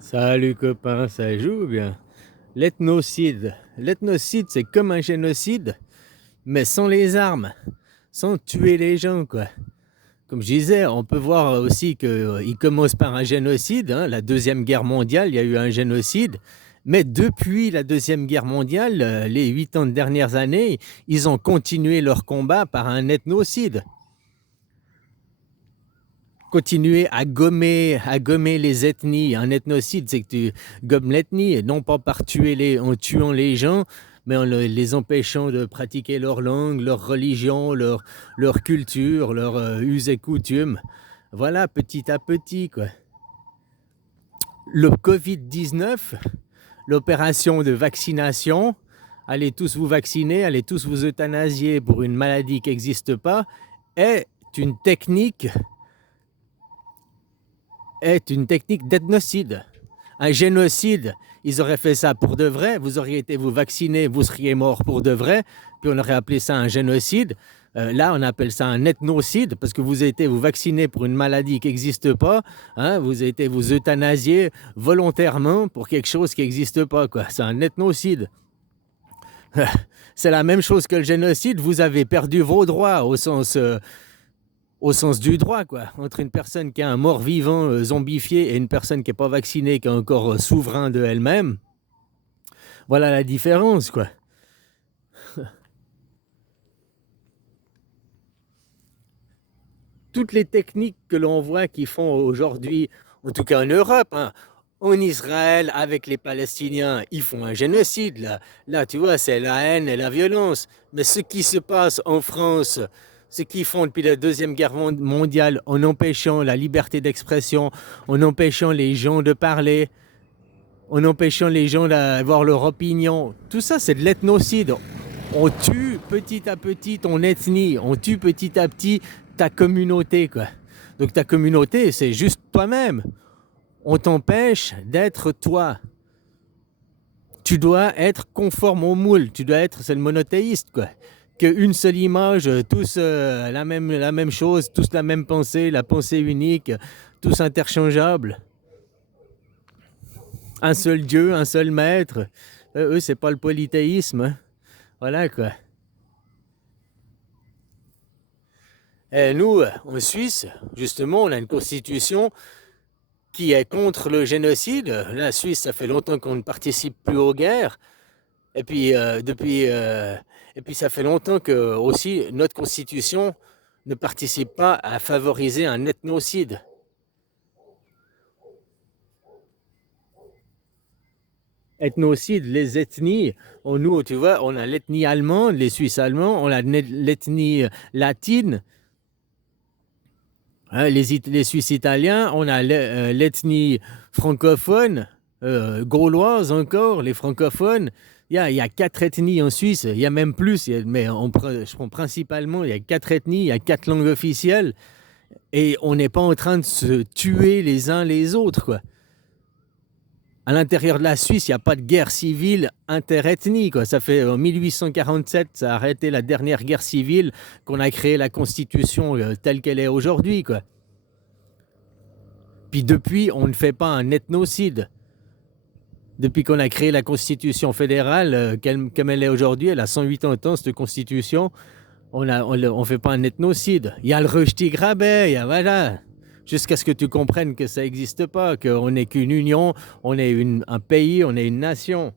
Salut copain, ça joue bien. L'ethnocide. L'ethnocide, c'est comme un génocide, mais sans les armes, sans tuer les gens, quoi. Comme je disais, on peut voir aussi qu'il commence par un génocide, hein. La Deuxième Guerre mondiale, il y a eu un génocide. Mais depuis la Deuxième Guerre mondiale, les 80 dernières années, ils ont continué leur combat par un ethnocide. Continuer à gommer les ethnies. Un ethnocide, c'est que tu gommes l'ethnie, et non pas par en tuant les gens, mais en les empêchant de pratiquer leur langue, leur religion, leur culture, leurs us et coutumes. Voilà, petit à petit, quoi. Le Covid-19, l'opération de vaccination, allez tous vous vacciner, allez tous vous euthanasier pour une maladie qui n'existe pas, est une technique d'ethnocide. Un génocide, ils auraient fait ça pour de vrai, vous auriez été vous vacciner, vous seriez mort pour de vrai, puis on aurait appelé ça un génocide. Là, on appelle ça un ethnocide, parce que vous avez été vous vacciner pour une maladie qui n'existe pas, hein, vous avez été vous euthanasier volontairement pour quelque chose qui n'existe pas, quoi. C'est un ethnocide. C'est la même chose que le génocide, vous avez perdu vos droits au sens du droit, quoi. Entre une personne qui a un mort-vivant zombifié et une personne qui n'est pas vaccinée, qui est encore souverain de elle-même, voilà la différence, quoi. Toutes les techniques que l'on voit qui font aujourd'hui, en tout cas en Europe, hein, en Israël, avec les Palestiniens, ils font un génocide, là. Là, tu vois, c'est la haine et la violence. Mais ce qui se passe en France, ce qu'ils font depuis la Deuxième Guerre mondiale, en empêchant la liberté d'expression, en empêchant les gens de parler, en empêchant les gens d'avoir leur opinion. Tout ça, c'est de l'ethnocide. On tue petit à petit ton ethnie, on tue petit à petit ta communauté, quoi. Donc ta communauté, c'est juste toi-même. On t'empêche d'être toi. Tu dois être conforme au moule. Tu dois être, c'est le monothéiste, quoi. Qu'une seule image, tous la même chose, tous la même pensée, la pensée unique, tous interchangeables. Un seul Dieu, un seul maître. Eux, c'est pas le polythéisme, hein. Voilà, quoi. Et nous, en Suisse, justement, on a une constitution qui est contre le génocide. La Suisse, ça fait longtemps qu'on ne participe plus aux guerres. Et puis, et puis ça fait longtemps que aussi notre constitution ne participe pas à favoriser un ethnocide. Ethnocide, les ethnies, nous, tu vois, on a l'ethnie allemande, les Suisses allemands, on a l'ethnie latine, hein, les Suisses italiens, on a l'ethnie francophone, gauloise encore, les francophones. Il y a 4 ethnies en Suisse, il y a même plus, mais je prends principalement, il y a 4 ethnies, il y a 4 langues officielles, et on n'est pas en train de se tuer les uns les autres, quoi. À l'intérieur de la Suisse, il n'y a pas de guerre civile interethnie, quoi. Ça fait en 1847, ça a arrêté la dernière guerre civile, qu'on a créé la Constitution telle qu'elle est aujourd'hui, quoi. Puis depuis, on ne fait pas un ethnocide. Depuis qu'on a créé la Constitution fédérale, comme elle est aujourd'hui, elle a 180 ans, cette Constitution, on fait pas un ethnocide. Il y a le Rösti-Grabé, voilà. Jusqu'à ce que tu comprennes que ça n'existe pas, qu'on n'est qu'une union, on est un pays, on est une nation.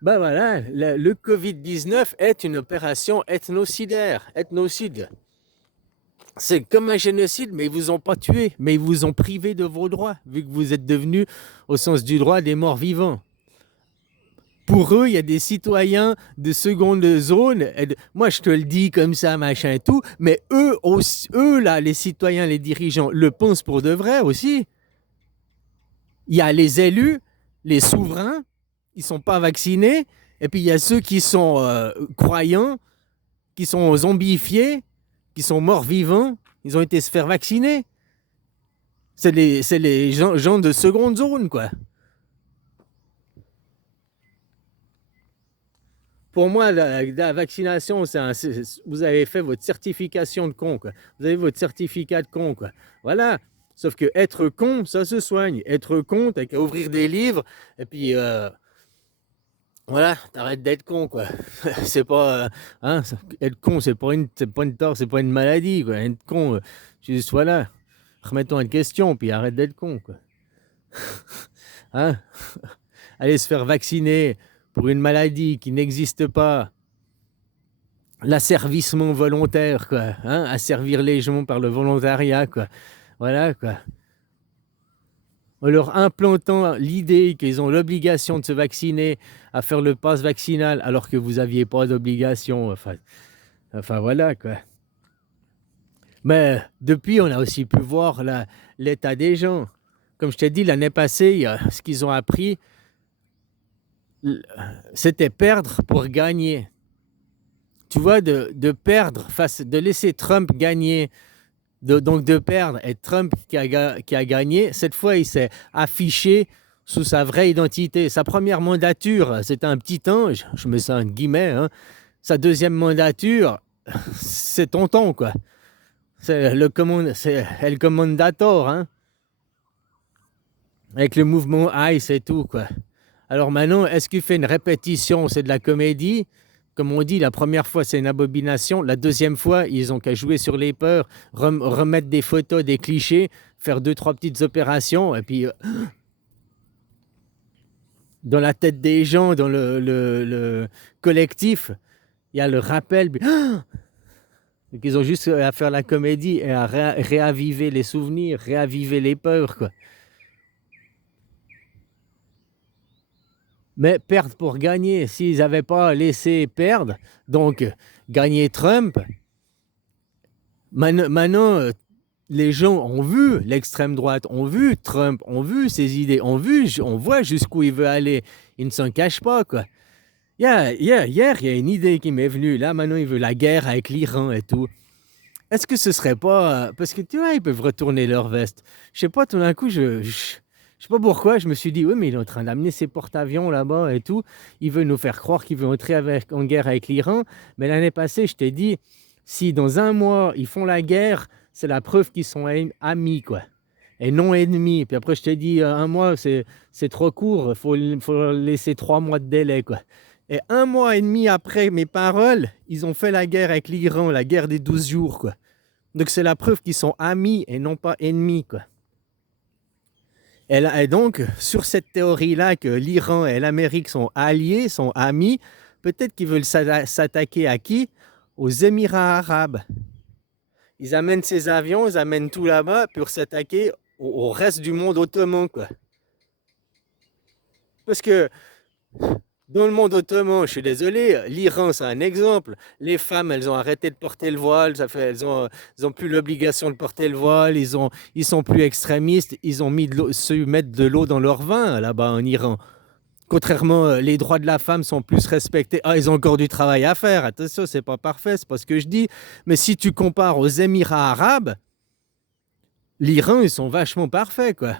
Ben voilà, le Covid-19 est une opération ethnocide. C'est comme un génocide, mais ils vous ont pas tué, mais ils vous ont privé de vos droits, vu que vous êtes devenus, au sens du droit, des morts vivants. Pour eux, il y a des citoyens de seconde zone. Moi, je te le dis comme ça, machin et tout, mais eux, aussi, eux là, les citoyens, les dirigeants, le pensent pour de vrai aussi. Il y a les élus, les souverains, ils sont pas vaccinés, et puis il y a ceux qui sont croyants, qui sont zombifiés, qui sont morts vivants, ils ont été se faire vacciner. C'est les gens de seconde zone, quoi. Pour moi, la vaccination, vous avez fait votre certification de con, quoi. Vous avez votre certificat de con, quoi. Voilà. Sauf que être con, ça se soigne. Être con, t'as qu'à ouvrir des livres, et puis voilà, t'arrêtes d'être con, quoi. C'est pas, hein, être con, c'est pas une tort, c'est pas une maladie, quoi. Être con, juste voilà, remets-toi en question, puis arrête d'être con, quoi. Hein? Aller se faire vacciner pour une maladie qui n'existe pas. L'asservissement volontaire, quoi. Hein? Asservir les gens par le volontariat, quoi. Voilà, quoi. En leur implantant l'idée qu'ils ont l'obligation de se vacciner, à faire le pass vaccinal, alors que vous n'aviez pas d'obligation. Enfin, voilà, quoi. Mais depuis, on a aussi pu voir l'état des gens. Comme je t'ai dit, l'année passée, ce qu'ils ont appris, c'était perdre pour gagner. Tu vois, de perdre, de laisser Trump gagner, donc de perdre, et Trump qui a gagné, cette fois, il s'est affiché sous sa vraie identité. Sa première mandature, c'était un petit ange, je mets ça en guillemets, hein. Sa deuxième mandature, c'est tonton, quoi. C'est El Commandator, hein, avec le mouvement ICE et tout, quoi. Alors maintenant, est-ce qu'il fait une répétition, c'est de la comédie? Comme on dit, la première fois, c'est une abomination. La deuxième fois, ils ont qu'à jouer sur les peurs, remettre des photos, des clichés, faire deux, trois petites opérations, et puis dans la tête des gens, dans le collectif, il y a le rappel. Donc ils ont juste à faire la comédie et à réaviver les souvenirs, réaviver les peurs, quoi. Mais perdre pour gagner, s'ils n'avaient pas laissé perdre, donc gagner Trump, maintenant, les gens ont vu l'extrême droite, ont vu Trump, ont vu ses idées, on voit jusqu'où il veut aller. Il ne s'en cache pas, quoi. Hier, il y a une idée qui m'est venue. Là, maintenant, il veut la guerre avec l'Iran et tout. Est-ce que ce serait pas... Parce que tu vois, ils peuvent retourner leur veste. Je sais pas, tout d'un coup, je sais pas pourquoi, je me suis dit, oui, mais il est en train d'amener ses porte-avions là-bas et tout. Il veut nous faire croire qu'il veut entrer en guerre avec l'Iran. Mais l'année passée, je t'ai dit, si dans un mois, ils font la guerre, c'est la preuve qu'ils sont amis, quoi. Et non ennemis. Puis après, je t'ai dit, un mois, c'est trop court. Faut laisser 3 mois de délai, quoi. Et un mois et demi après mes paroles, ils ont fait la guerre avec l'Iran, la guerre des 12 jours, quoi. Donc c'est la preuve qu'ils sont amis et non pas ennemis, quoi. Et donc, sur cette théorie-là que l'Iran et l'Amérique sont alliés, sont amis, peut-être qu'ils veulent s'attaquer à qui? Aux Émirats arabes. Ils amènent ces avions, ils amènent tout là-bas pour s'attaquer au reste du monde ottoman, quoi. Parce que dans le monde ottoman, je suis désolé, l'Iran, c'est un exemple. Les femmes, elles ont arrêté de porter le voile, elles ont plus l'obligation de porter le voile, ils sont plus extrémistes, ils ont su mettre de l'eau dans leur vin là-bas en Iran. Contrairement, les droits de la femme sont plus respectés. Ah, ils ont encore du travail à faire. Attention, c'est pas parfait, c'est pas ce que je dis. Mais si tu compares aux Émirats arabes, l'Iran, ils sont vachement parfaits, quoi.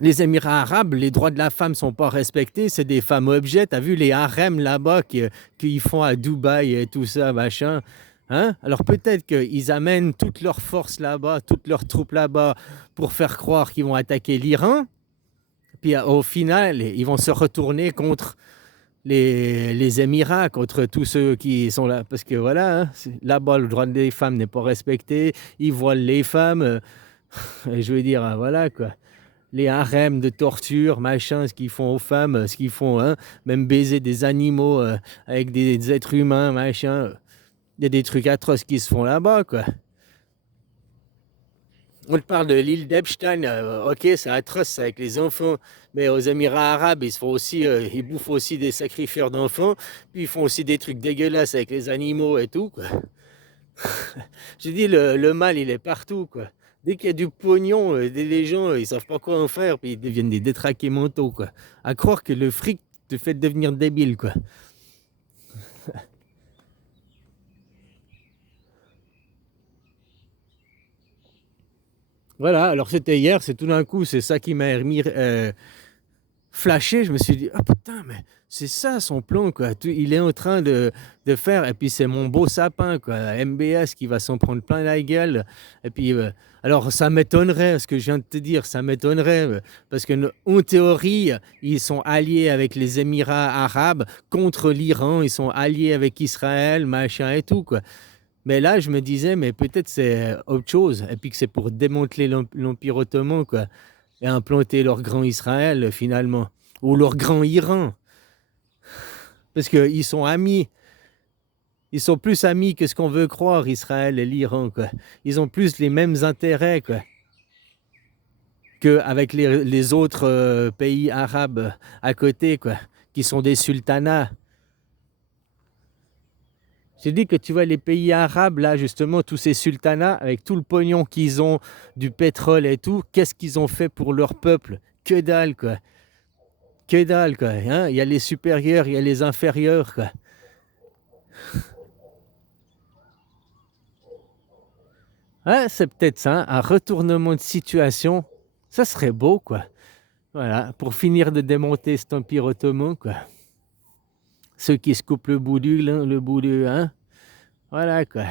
Les Émirats arabes, les droits de la femme sont pas respectés, c'est des femmes objets. T'as vu les harems là-bas qu'ils font à Dubaï et tout ça, machin. Hein? Alors peut-être qu'ils amènent toute leur force là-bas, toutes leurs troupes là-bas pour faire croire qu'ils vont attaquer l'Iran. Puis au final, ils vont se retourner contre les Émirats, contre tous ceux qui sont là. Parce que voilà, hein, là-bas, le droit des femmes n'est pas respecté. Ils voilent les femmes. Et je veux dire, voilà quoi. Les harems de torture, machin, ce qu'ils font aux femmes, ce qu'ils font, hein, même baiser des animaux avec des êtres humains, machin. Il y a des trucs atroces qui se font là-bas, quoi. On te parle de l'île d'Epstein, ok, c'est atroce avec les enfants, mais aux Émirats arabes, ils bouffent aussi des sacrifieurs d'enfants, puis ils font aussi des trucs dégueulasses avec les animaux et tout, quoi. Je dis, le mal, il est partout, quoi. Dès qu'il y a du pognon, les gens, ils savent pas quoi en faire, puis ils deviennent des détraqués mentaux, quoi. À croire que le fric te fait devenir débile, quoi. Voilà, alors c'était hier, c'est tout d'un coup, c'est ça qui m'a remis flashé, je me suis dit: «Ah putain, mais c'est ça son plan, quoi». Il est en train de faire, et puis c'est mon beau sapin, quoi, MBS qui va s'en prendre plein la gueule. Et puis, alors ça m'étonnerait, ce que je viens de te dire, ça m'étonnerait, parce que en théorie, ils sont alliés avec les Émirats arabes contre l'Iran, ils sont alliés avec Israël, machin et tout, quoi. Mais là, je me disais: «Mais peut-être c'est autre chose, et puis que c'est pour démanteler l'Empire ottoman, quoi, et implanter leur grand Israël, finalement, ou leur grand Iran». Parce qu'ils sont amis, ils sont plus amis que ce qu'on veut croire, Israël et l'Iran, quoi. Ils ont plus les mêmes intérêts, quoi, qu'avec les autres, pays arabes à côté, quoi, qui sont des sultanats. J'ai dit que tu vois les pays arabes, là, justement, tous ces sultanats, avec tout le pognon qu'ils ont, du pétrole et tout, qu'est-ce qu'ils ont fait pour leur peuple? Que dalle, quoi. Que dalle, quoi, hein? Il y a les supérieurs, il y a les inférieurs, quoi. Ouais, c'est peut-être ça, un retournement de situation. Ça serait beau, quoi. Voilà, pour finir de démonter cet empire ottoman, quoi. Ceux qui se coupent le bout du, hein, voilà, quoi.